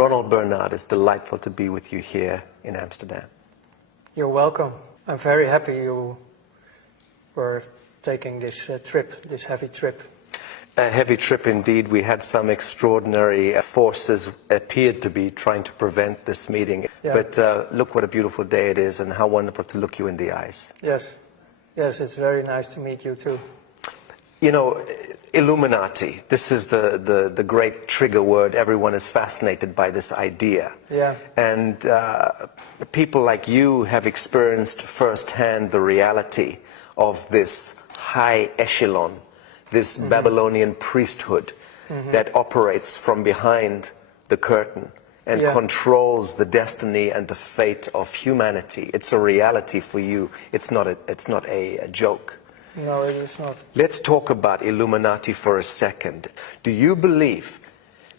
Ronald Bernard, it's delightful to be with you here in Amsterdam. You're welcome. I'm very happy you were taking this trip, this heavy trip. A heavy trip indeed. We had some extraordinary forces appeared to be trying to prevent this meeting. Yeah. But look what a beautiful day it is and how wonderful to look you in the eyes. Yes, yes, it's very nice to meet you too. You know, Illuminati, this is the great trigger word. Everyone is fascinated by this idea. Yeah. And people like you have experienced firsthand the reality of this high echelon, this Babylonian priesthood that operates from behind the curtain and controls the destiny and the fate of humanity. It's a reality for you. It's not a joke. No, it is not. Let's talk about Illuminati for a second. Do you believe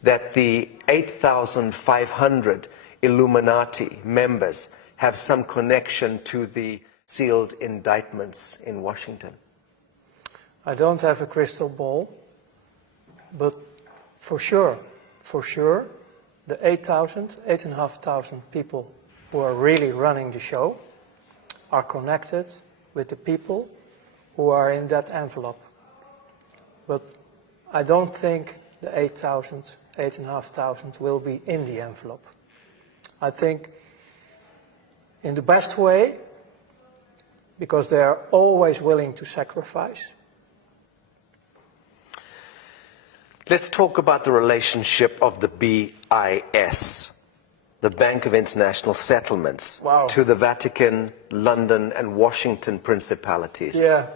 that the 8,500 Illuminati members have some connection to the sealed indictments in Washington? I don't have a crystal ball, but for sure, the 8,500 people who are really running the show are connected with the people who are in that envelope. But I don't think the 8,500 will be in the envelope. I think in the best way, because they are always willing to sacrifice. Let's talk about the relationship of the BIS, the Bank of International Settlements, to the Vatican, London, and Washington principalities. Yeah.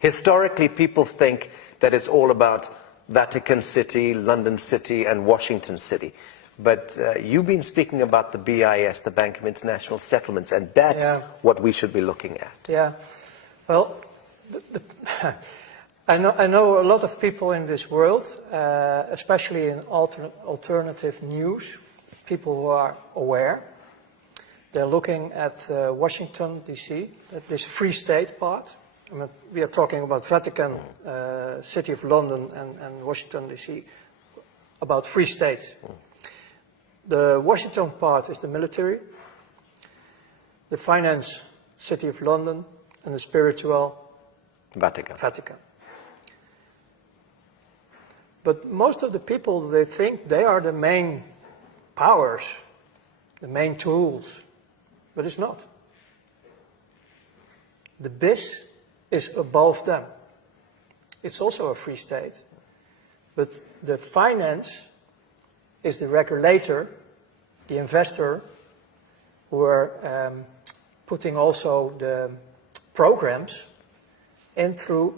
Historically, people think that it's all about Vatican City, London City, and Washington City. But you've been speaking about the BIS, the Bank of International Settlements, and that's what we should be looking at. Yeah. Well, I know a lot of people in this world, especially in alternative news, people who are aware. They're looking at Washington, D.C., at this Free State part. I mean, we are talking about Vatican, City of London, and Washington, D.C., about Free States. The Washington part is the military, the finance, City of London, and the spiritual, Vatican. But most of the people, they think they are the main powers, the main tools, but it's not. The BIS is above them. It's also a free state, but the finance is the regulator, the investor, who are putting also the programs in through,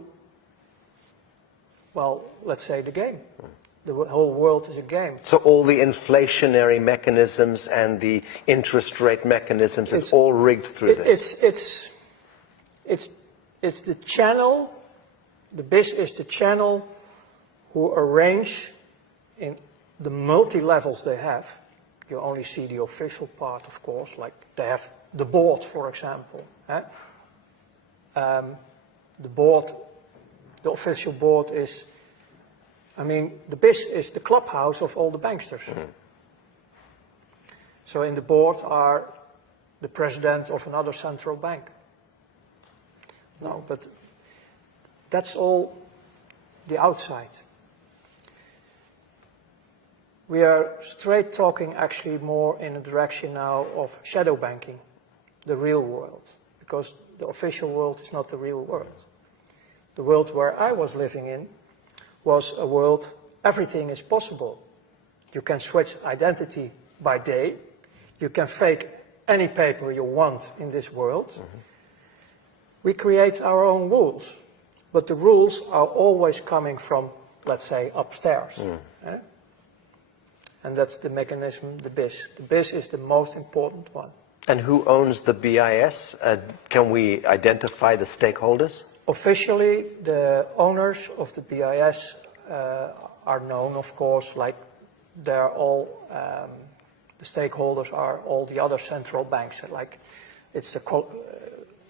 well, let's say the game. The whole world is a game. So all the inflationary mechanisms and the interest rate mechanisms is all rigged through this? It's the channel, the BIS is the channel who arrange in the multi-levels they have. You only see the official part, of course, like they have the board, for example. The board, the official board is, I mean, the BIS is the clubhouse of all the banksters. So in the board are the president of another central bank. No, but that's all the outside. We are straight talking actually more in the direction now of shadow banking, the real world, because the official world is not the real world. The world where I was living in was a world, everything is possible. You can switch identity by day. You can fake any paper you want in this world. We create our own rules, but the rules are always coming from, let's say, upstairs. And that's the mechanism, the BIS. The BIS is the most important one. And who owns the BIS? Can we identify the stakeholders? Officially, the owners of the BIS are known, of course, like they're all, the stakeholders are all the other central banks. Like it's a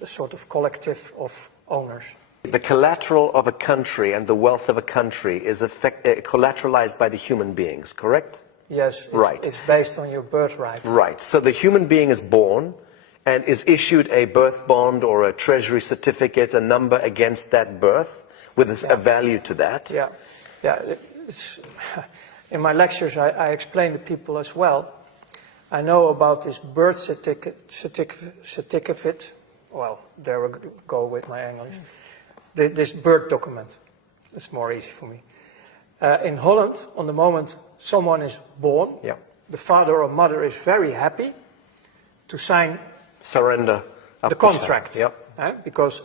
sort of collective of owners. The collateral of a country and the wealth of a country is collateralized by the human beings, correct? Yes, Right. it's based on your birthright. Right. So the human being is born and is issued a birth bond or a treasury certificate, a number against that birth with a value to that. Yeah, yeah. In my lectures, I explain to people as well. I know about this birth certificate. Well, there we go with my English. This birth document. It's more easy for me. In Holland, on the moment someone is born, Yeah. the father or mother is very happy to sign Surrender up the to contract. child. Yep. Because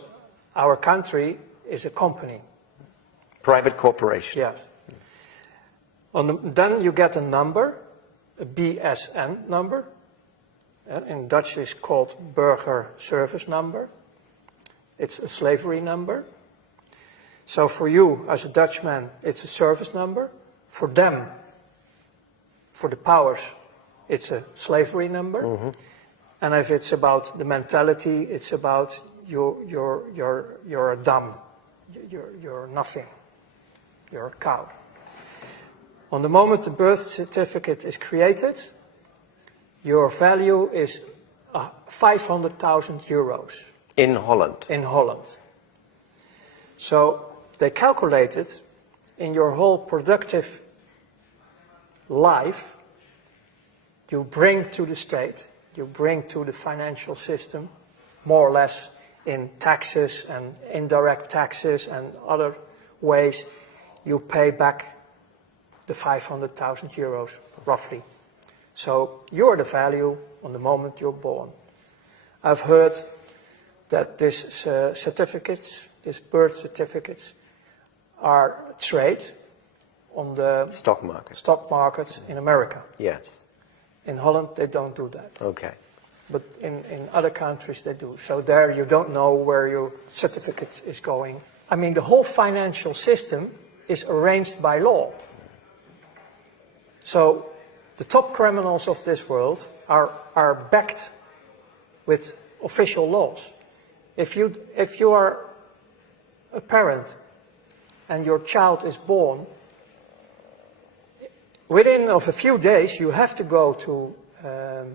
our country is a company. Private corporation. Yes. Then you get a number, a BSN number. In Dutch it's called Burger Service Number. It's a slavery number. So for you, as a Dutchman, it's a service number. For them, for the powers, it's a slavery number. Mm-hmm. And if it's about the mentality, it's about you're a dumb, you're nothing, you're a cow. On the moment the birth certificate is created, your value is 500,000 euros. In Holland. In Holland. So they calculated in your whole productive life, you bring to the state, you bring to the financial system, more or less in taxes and indirect taxes and other ways, you pay back the 500,000 euros, roughly. So you're the value on the moment you're born. I've heard that these certificates, these birth certificates, are traded on the stock markets in America. Yes. In Holland, they don't do that. Okay. But in other countries, they do. So there you don't know where your certificate is going. I mean, the whole financial system is arranged by law. So the top criminals of this world are backed with official laws. If you are a parent and your child is born, within of a few days you have to go to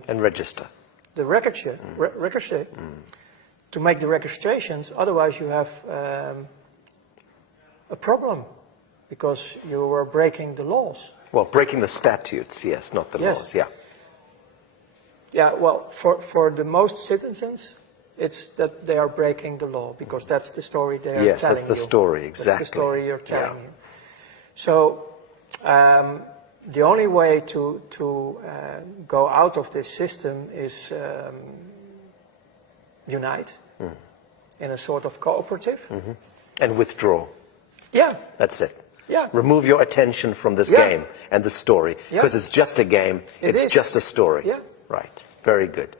and register the registry to make the registrations. Otherwise, you have a problem because you are breaking the laws. Well, breaking the statutes, yes, not the laws. Yeah. Yeah. Well, for the most citizens, it's that they are breaking the law because that's the story they are telling you. Yes, that's the story, exactly. That's the story you're telling you. So the only way to go out of this system is unite in a sort of cooperative. Mm-hmm. And withdraw. Yeah. That's it. Yeah. Remove your attention from this game and the story, because it's just a game, it's just a story. Yeah. Right. Very good.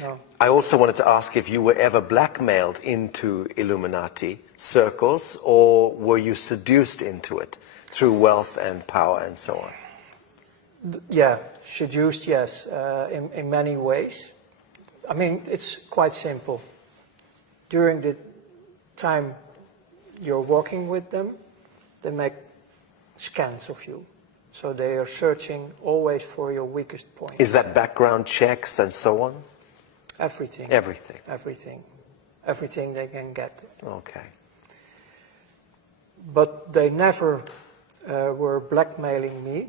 No. I also wanted to ask if you were ever blackmailed into Illuminati circles, or were you seduced into it through wealth and power and so on? Yeah, seduced, yes, in many ways. I mean, it's quite simple. During the time you're working with them, they make scans of you. So they are searching always for your weakest point. Is that background checks and so on? Everything. Everything. Everything. Everything they can get. Okay. But they never were blackmailing me.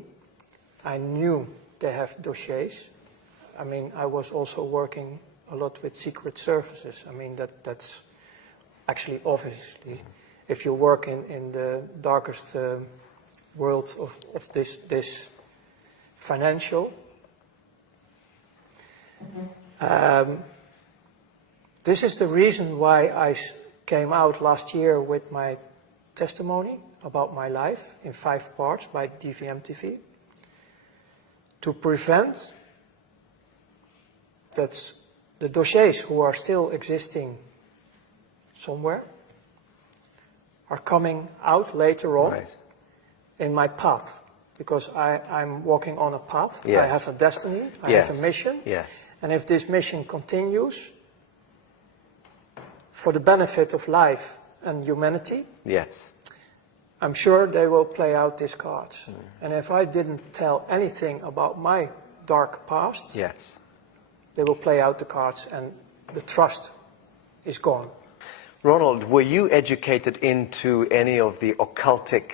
I knew they have dossiers. I mean, I was also working a lot with secret services. I mean, that's actually obviously, if you work in the darkest world of this financial, this is the reason why I came out last year with my testimony about my life in 5 parts by DVM TV, to prevent that the dossiers who are still existing somewhere are coming out later on in my path, because I'm walking on a path. Yes. I have a destiny, I have a mission, and if this mission continues for the benefit of life and humanity, I'm sure they will play out these cards. And if I didn't tell anything about my dark past, Yes. they will play out the cards and the trust is gone. Ronald, were you educated into any of the occultic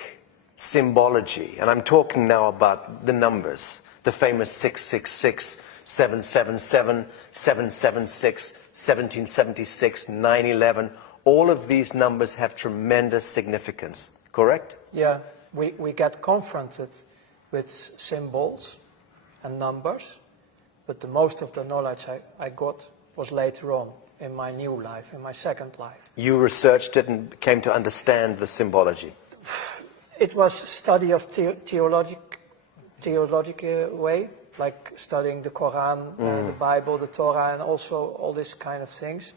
symbology? And I'm talking now about the numbers, the famous 666, 777, 776, 1776, 9/11. All of these numbers have tremendous significance, correct? Yeah, we get confronted with symbols and numbers, but the most of the knowledge I got was later on in my new life, in my second life. You researched it and came to understand the symbology. It was study of theological way, like studying the Quran, the Bible, the Torah, and also all these kind of things.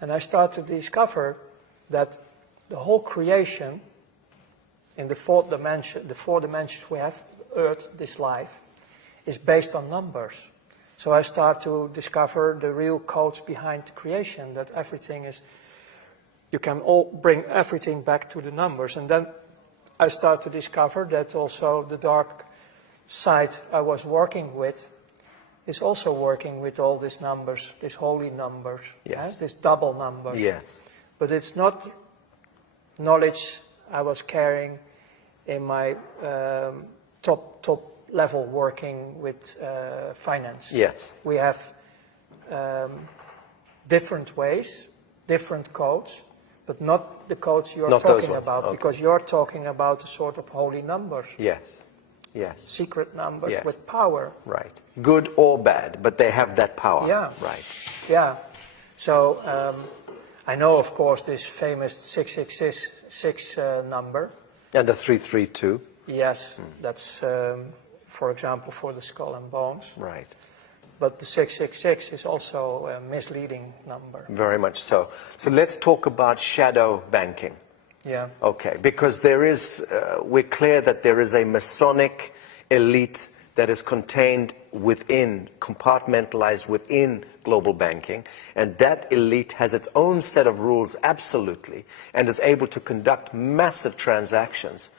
And I started to discover that the whole creation in the four dimensions we have, Earth, this life, is based on numbers. So I start to discover the real codes behind creation, that everything is, you can all bring everything back to the numbers. And then I start to discover that also the dark side I was working with is also working with all these numbers, these holy numbers, yes. These double numbers. Yes. But it's not knowledge I was carrying in my top level working with finance. Yes. We have different ways, different codes, but not the codes you're Not those talking ones. about, Okay. because you're talking about a sort of holy numbers, Yes. Yes. secret numbers Yes. with power. Right. Good or bad, but they have that power. Yeah. Right. Yeah. So I know, of course, this famous 666 number. And the 332. Yes, that's, for example, for the skull and bones. Right. But the 666 is also a misleading number. Very much so. So let's talk about shadow banking. Yeah. Okay, because there is, we're clear that there is a Masonic elite that is contained within, compartmentalized within global banking, and that elite has its own set of rules, absolutely, and is able to conduct massive transactions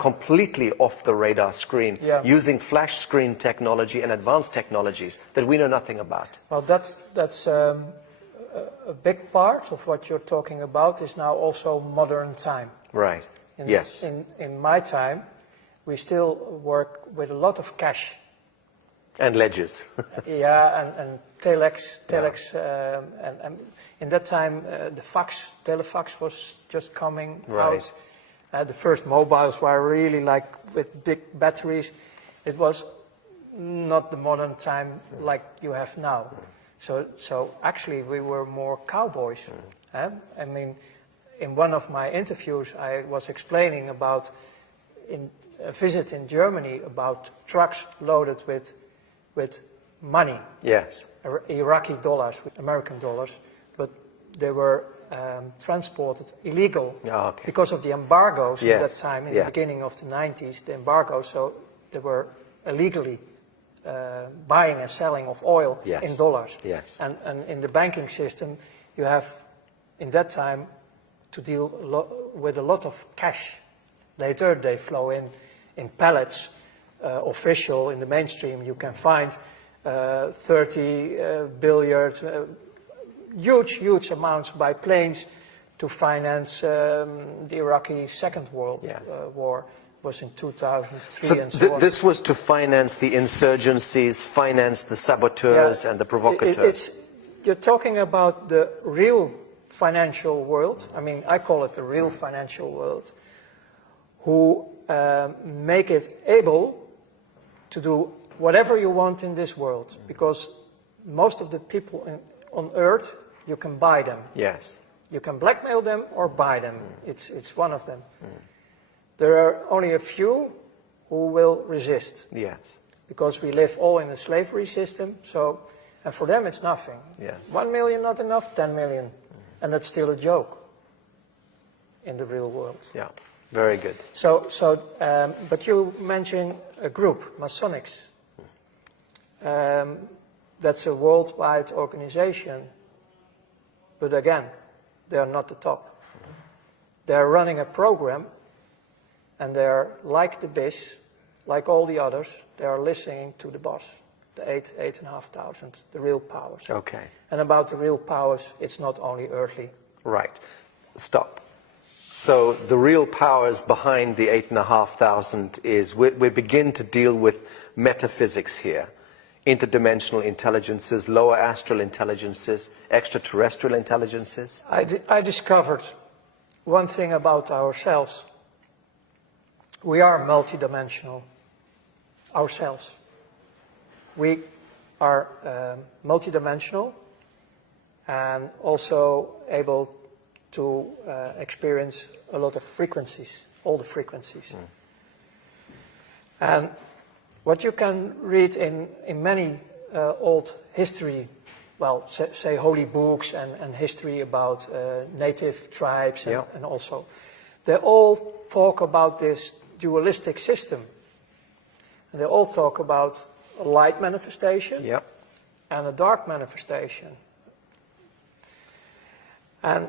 completely off the radar screen, using flash screen technology and advanced technologies that we know nothing about. Well, that's a big part of what you're talking about is now also modern time. Right. Yes. In my time, we still work with a lot of cash. And ledgers. And telex, and in that time the telefax was just coming out. The first mobiles were really like with big batteries. It was not the modern time like you have now. So actually we were more cowboys. I mean, in one of my interviews I was explaining about a visit in Germany about trucks loaded with money. Yes. Iraqi dollars, American dollars, but they were transported illegal because of the embargoes at that time, in the beginning of the 90s, the embargoes, so they were illegally buying and selling of oil in dollars. Yes. And in the banking system, you have, in that time, to deal with a lot of cash. Later, they flow in pallets, official, in the mainstream, you can find 30 billion, huge amounts by planes to finance the Iraqi Second World War. Was in 2003 and so on. This was to finance the insurgencies, finance the saboteurs and the provocateurs. You're talking about the real financial world. I mean, I call it the real financial world, who make it able to do whatever you want in this world, because most of the people on Earth, you can buy them. Yes. You can blackmail them or buy them. It's one of them. There are only a few who will resist. Yes. Because we live all in a slavery system, so, and for them it's nothing. Yes. 1 million not enough, 10 million. And that's still a joke in the real world. Yeah, very good. But you mentioned a group, Masonics. That's a worldwide organization. But again, they are not the top. They are running a program And they're like the BIS, like all the others, they are listening to the boss, the 8,500, the real powers. Okay. And about the real powers, it's not only earthly. Right. Stop. So the real powers behind the 8,500 is we begin to deal with metaphysics here. Interdimensional intelligences, lower astral intelligences, extraterrestrial intelligences. I discovered one thing about ourselves. We are multidimensional ourselves. We are multidimensional and also able to experience a lot of frequencies, all the frequencies. And what you can read in many old history, well, say holy books and history about native tribes and also, they all talk about this dualistic system. And they all talk about a light manifestation and a dark manifestation. And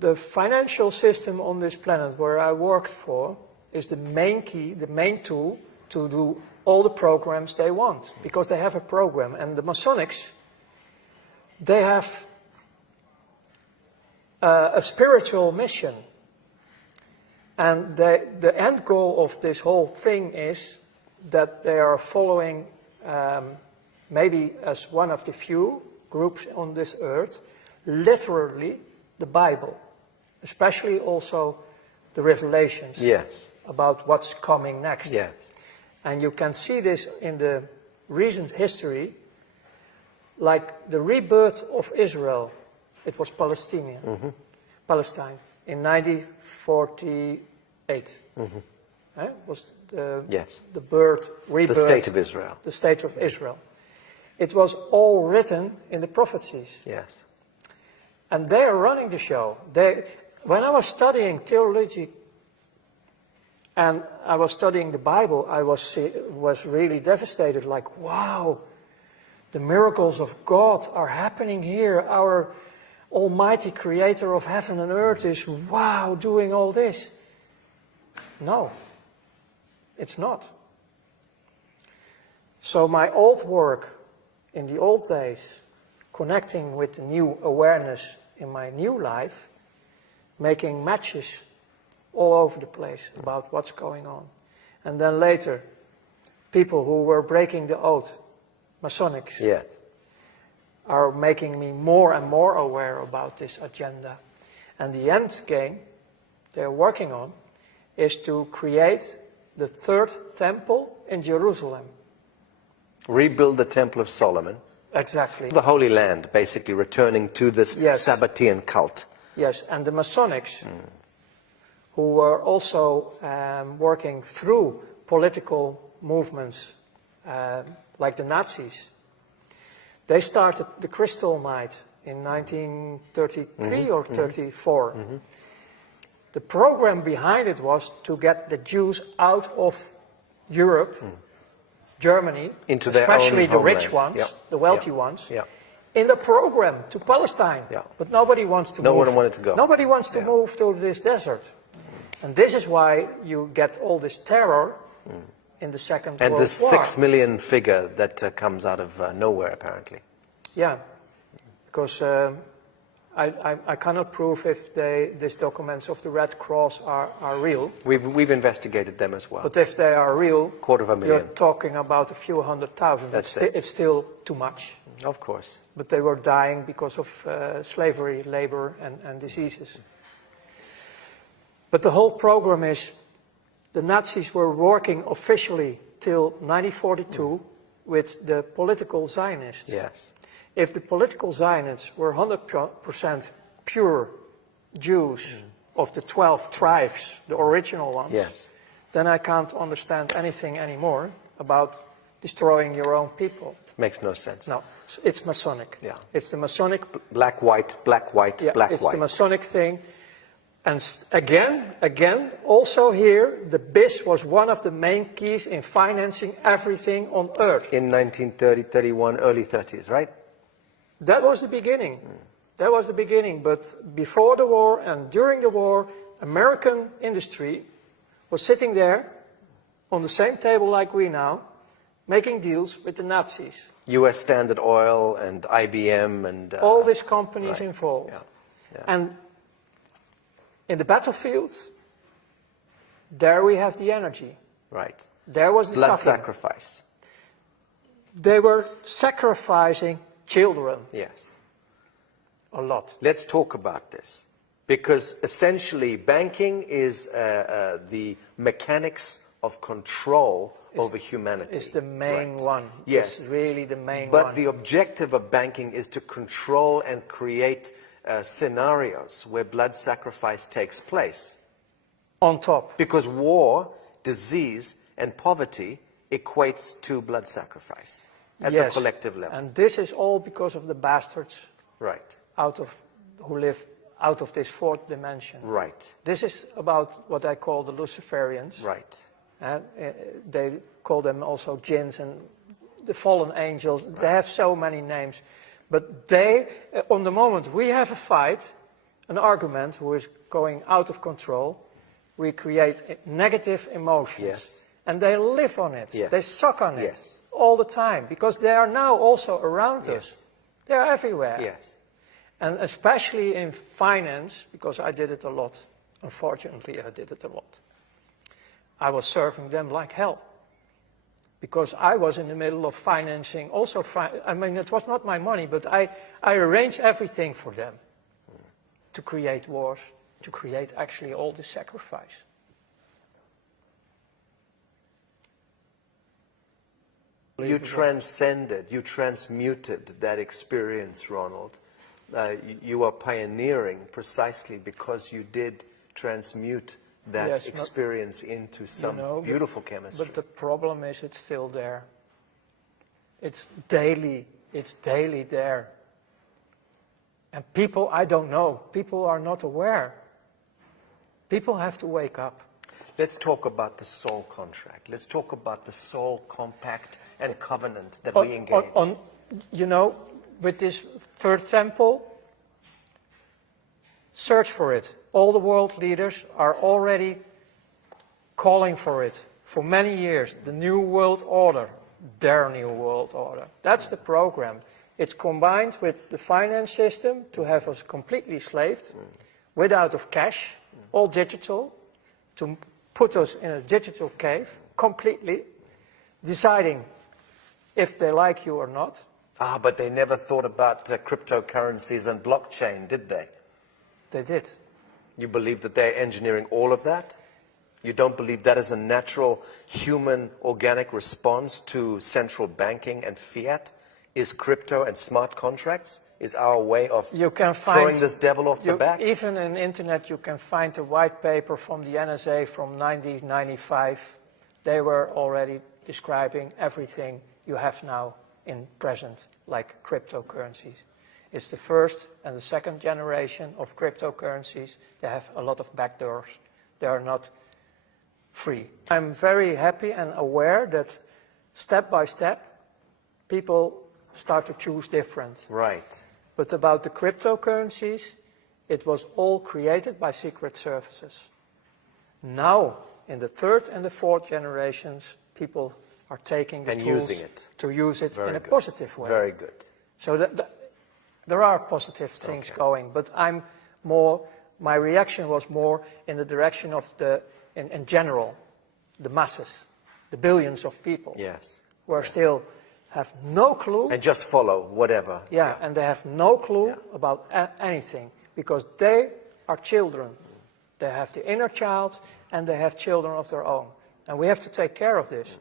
the financial system on this planet where I worked for is the main key, the main tool to do all the programs they want, because they have a program. And the Masonics, they have a spiritual mission. And the end goal of this whole thing is that they are following, maybe as one of the few groups on this earth, literally the Bible, especially also the Revelations about what's coming next. And you can see this in the recent history, like the rebirth of Israel. It was Palestine in 1948. Was the rebirth, the state of Israel. The state of Israel. It was all written in the prophecies. And they are running the show. When I was studying theology and I was studying the Bible, I was really devastated, like, wow, the miracles of God are happening here. Our Almighty Creator of heaven and earth is, wow, doing all this. No, it's not. So my old work in the old days, connecting with the new awareness in my new life, making matches all over the place about what's going on. And then later, people who were breaking the oath, Masonics, are making me more and more aware about this agenda. And the end game they're working on is to create the third temple in Jerusalem. Rebuild the Temple of Solomon. Exactly. The Holy Land, basically returning to this Sabbatean cult. Yes, and the Masonics, who were also working through political movements like the Nazis, they started the Crystal Night in 1933 or 34. The program behind it was to get the Jews out of Europe, Germany, into their especially own the rich homeland. ones, the wealthy ones, in the program to Palestine. But nobody wants to move. No one wanted to go. Nobody wants to move to this desert. And this is why you get all this terror in the Second World War. And the 6 million figure that comes out of nowhere, apparently. Yeah, because I cannot prove if these documents of the Red Cross are real. We've investigated them as well. But if they are real, 250,000. you're talking about a few 100,000. It's still too much. Of course. But they were dying because of slavery, labor, and diseases. But the whole program is, the Nazis were working officially till 1942 with the political Zionists. If the political Zionists were 100% pure Jews of the 12 tribes, the original ones, then I can't understand anything anymore about destroying your own people. Makes no sense. No, it's Masonic. It's the Masonic. Black, white, black, white, black, it's white. the Masonic thing. And again, also here, the BIS was one of the main keys in financing everything on earth. In 1930, 31, early 30s, right? That was the beginning. That was the beginning. But before the war and during the war, American industry was sitting there on the same table like we now, making deals with the Nazis. U.S. Standard Oil and IBM and... all these companies right. involved. Yeah. Yeah. And in the battlefield, there we have the energy. Right. There was the Blood suffering. sacrifice. They were sacrificing children Yes. a lot. Let's talk about this. Because essentially banking is the mechanics of control over humanity. It's the main Right. one. Yes. It's really the main But one. the objective of banking is to control and create scenarios where blood sacrifice takes place. On top. Because war, disease, and poverty equates to blood sacrifice at the collective level. And this is all because of the bastards Right. who live out of this fourth dimension. Right. This is about what I call the Luciferians. Right. They call them also jinns and the fallen angels. Right. They have so many names. But they, on the moment we have a fight, an argument who is going out of control, we create negative emotions. Yes. And they live on it. Yes. They suck on it Yes. all the time because they are now also around Yes. us. They are everywhere. Yes. And especially in finance, because I did it a lot. Unfortunately, I did it a lot. I was serving them like hell. Because I was in the middle of financing also, I mean, it was not my money, but I arranged everything for them to create wars, to create actually all the sacrifice. You transcended, you transmuted that experience, Ronald. You are pioneering precisely because you did transmute that Yes, experience into some beautiful chemistry. But the problem is it's still there. It's daily there. And people, I don't know, people are not aware. People have to wake up. Let's talk about the soul contract. Let's talk about the soul compact and covenant that we engage. You know, with this third temple, search for it. All the world leaders are already calling for it for many years. The New World Order, their New World Order. That's the program. It's combined with the finance system to have us completely slaved, without of cash, all digital, to put us in a digital cave, completely, deciding if they like you or not. Ah, but they never thought about cryptocurrencies and blockchain, did they? They did. You believe that they're engineering all of that? You don't believe that is a natural human organic response to central banking and fiat? Is crypto and smart contracts? Is our way of throwing this devil off the back? Even in the internet you can find a white paper from the NSA from 1995. They were already describing everything you have now in present, like cryptocurrencies. It's the first and the second generation of cryptocurrencies. They have a lot of backdoors. They are not free. I'm very happy and aware that step by step, people start to choose different. Right. But about the cryptocurrencies, it was all created by secret services. Now, in the third and the fourth generations, people are taking the tools using it. to use it Very in a good. positive way. Very good. So there are positive things going, but my reaction was more in the direction of in general, the masses, the billions of people. Yes. Who are still have no clue. And just follow whatever. Yeah, and they have no clue about anything because they are children. They have the inner child and they have children of their own. And we have to take care of this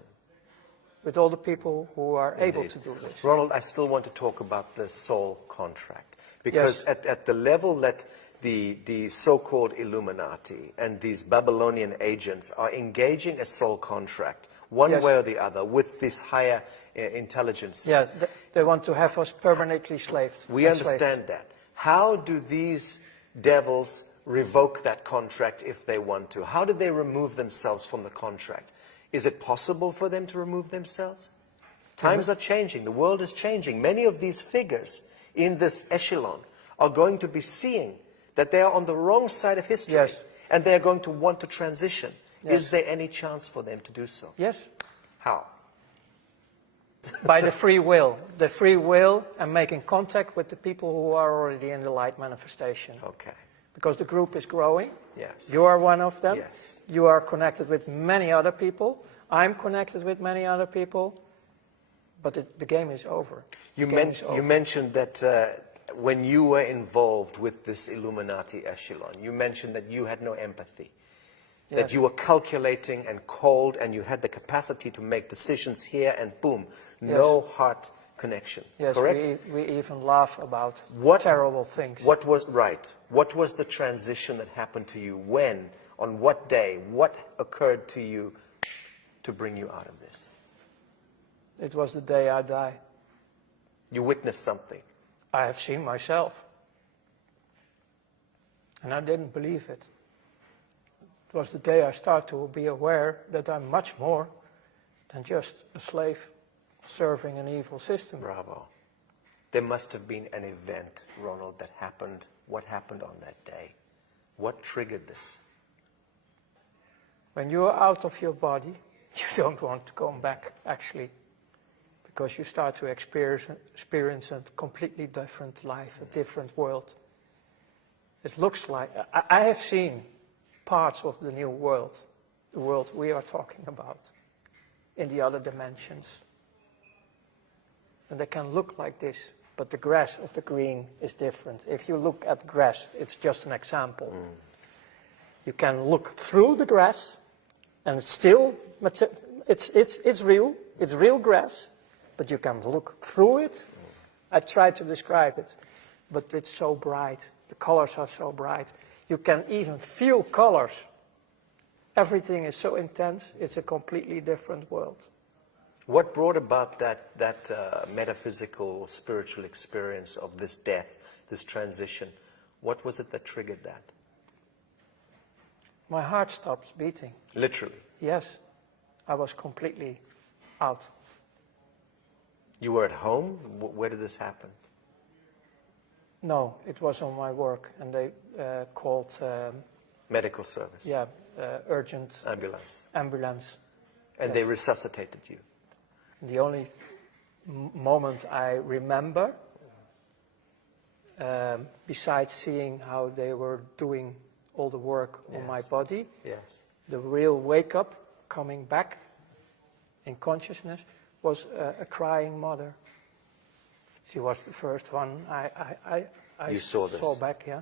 with all the people who are able to do this. Ronald, I still want to talk about the soul contract because at the level that the so-called Illuminati and these Babylonian agents are engaging a soul contract, one way or the other, with these higher intelligences. Yeah, they want to have us permanently slaved. We understand that. How do these devils revoke that contract if they want to? How do they remove themselves from the contract? Is it possible for them to remove themselves? Times are changing. The world is changing. Many of these figures in this echelon are going to be seeing that they are on the wrong side of history. Yes. And they are going to want to transition. Yes. Is there any chance for them to do so? Yes, How? by the free will and making contact with the people who are already in the light manifestation. Okay. Because the group is growing. Yes. You are one of them. Yes. You are connected with many other people. I'm connected with many other people. But the game is over. You Over. mentioned that when you were involved with this Illuminati echelon, you mentioned that you had no empathy. That Yes. you were calculating and cold and you had the capacity to make decisions here and boom, no heart connection. Yes, correct? we even laugh about What- terrible things. What was the transition that happened to you? When? On what day? What occurred to you to bring you out of this? It was the day I died. You witnessed something. I have seen myself. And I didn't believe it. It was the day I started to be aware that I'm much more than just a slave serving an evil system. Bravo. There must have been an event, Ronald, that happened. What happened on that day? What triggered this? When you're out of your body, you don't want to come back, actually. Because you start to experience a completely different life, a different world. It looks like... I have seen parts of the new world, the world we are talking about, in the other dimensions. And they can look like this, but the grass of the green is different. If you look at grass, it's just an example. You can look through the grass, and it's still, it's real grass, but you can look through it. I tried to describe it, but it's so bright. The colors are so bright. You can even feel colors. Everything is so intense, it's a completely different world. What brought about that metaphysical, spiritual experience of this death, this transition? What was it that triggered that? My heart stops beating. Literally. Yes, I was completely out. You were at home? Where did this happen? No, it was on my work, and they called, Medical service? urgent Ambulance. And Yes. they resuscitated you? The only moment I remember, besides seeing how they were doing all the work on my body, Yes. the real wake-up, coming back in consciousness, was a crying mother. She was the first one I You saw this. saw back, yeah.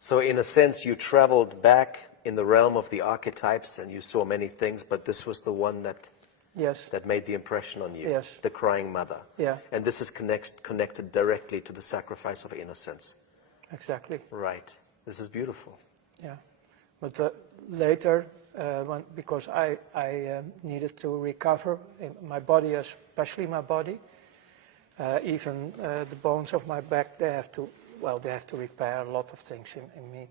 So in a sense, you traveled back in the realm of the archetypes and you saw many things, but this was the one that Yes, made the impression on you. Yes. The crying mother. Yeah. And this is connected directly to the sacrifice of innocence. exactly, Right. This is beautiful. yeah. But later, because I needed to recover in my body, especially my body, even the bones of my back, they have to repair a lot of things in me.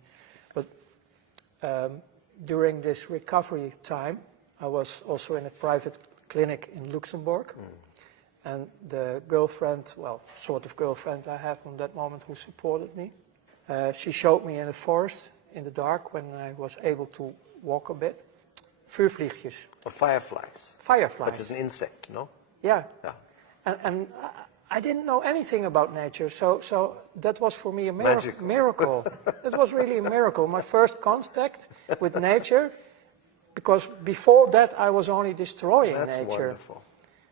But during this recovery time, I was also in a private clinic in Luxembourg. And the girlfriend, well, sort of girlfriend I have on that moment who supported me, she showed me in the forest, in the dark, when I was able to walk a bit, vuurvliegjes, Or fireflies. But fireflies. it's an insect, no? Yeah. Yeah. And I didn't know anything about nature, so that was for me a Magical. miracle. It was really a miracle. My first contact with nature, because before that I was only destroying That's nature. wonderful.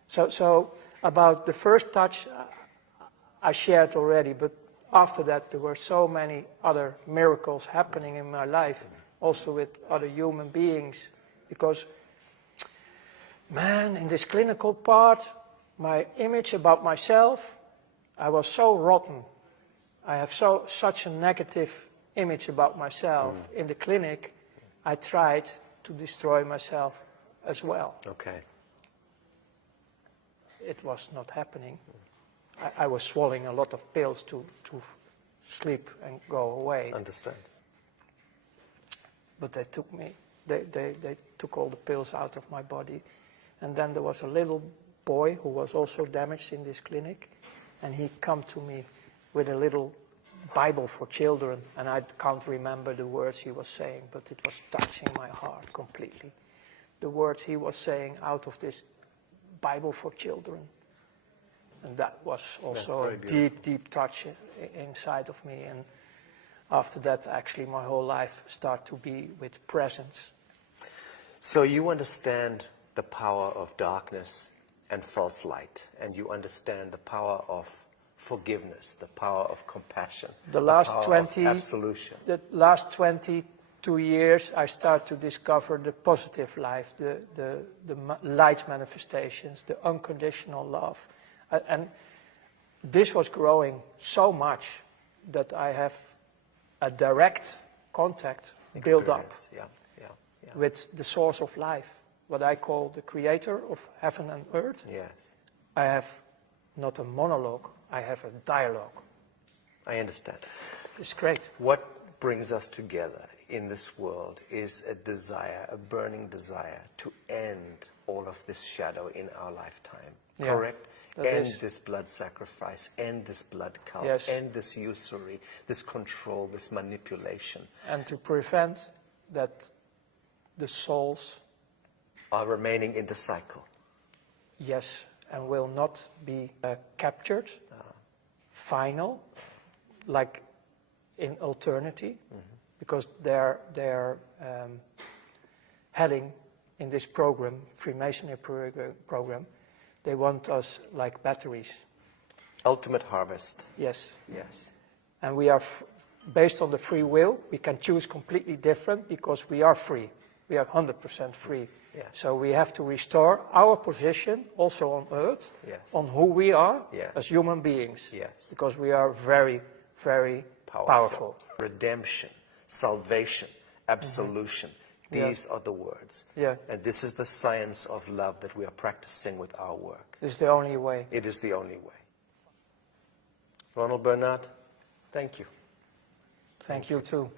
So about the first touch I shared already, but after that there were so many other miracles happening in my life, also with other human beings, because, man, in this clinical part, my image about myself, I was so rotten. I have such a negative image about myself. In the clinic, I tried to destroy myself as well. Okay. It was not happening. I was swallowing a lot of pills to sleep and go away. Understand. But they took me, they took all the pills out of my body. And then there was a little boy who was also damaged in this clinic. And he come to me with a little Bible for children, and I can't remember the words he was saying, but it was touching my heart completely. The words he was saying out of this Bible for children. And that was also a deep, deep touch inside of me. And after that, actually, my whole life started to be with presence. So you understand the power of darkness and false light, and you understand the power of forgiveness, the power of compassion, The last power 20, of absolution. The last 22 years, I start to discover the positive life, the light manifestations, the unconditional love. And this was growing so much that I have a direct contact built up with the source of life, what I call the creator of heaven and earth. Yes. I have not a monologue, I have a dialogue. I understand. It's great. What brings us together in this world is a desire, a burning desire to end all of this shadow in our lifetime. Yeah, correct? End this blood sacrifice, end this blood cult, Yes. end this usury, this control, this manipulation. And to prevent that the souls, Are remaining in the cycle. yes, and will not be captured, final, like in eternity, because they're heading in this program, Freemasonry program, they want us like batteries. Ultimate harvest. Yes. Yes. And we are, based on the free will, we can choose completely different because we are free. We are 100% free. Yes. So we have to restore our position also on earth, Yes. on who we are Yes. as human beings. Yes. Because we are very, very powerful. Redemption, salvation, absolution. These are the words. Yeah. And this is the science of love that we are practicing with our work. This is the only way. It is the only way. Ronald Bernard, thank you. Thank you too.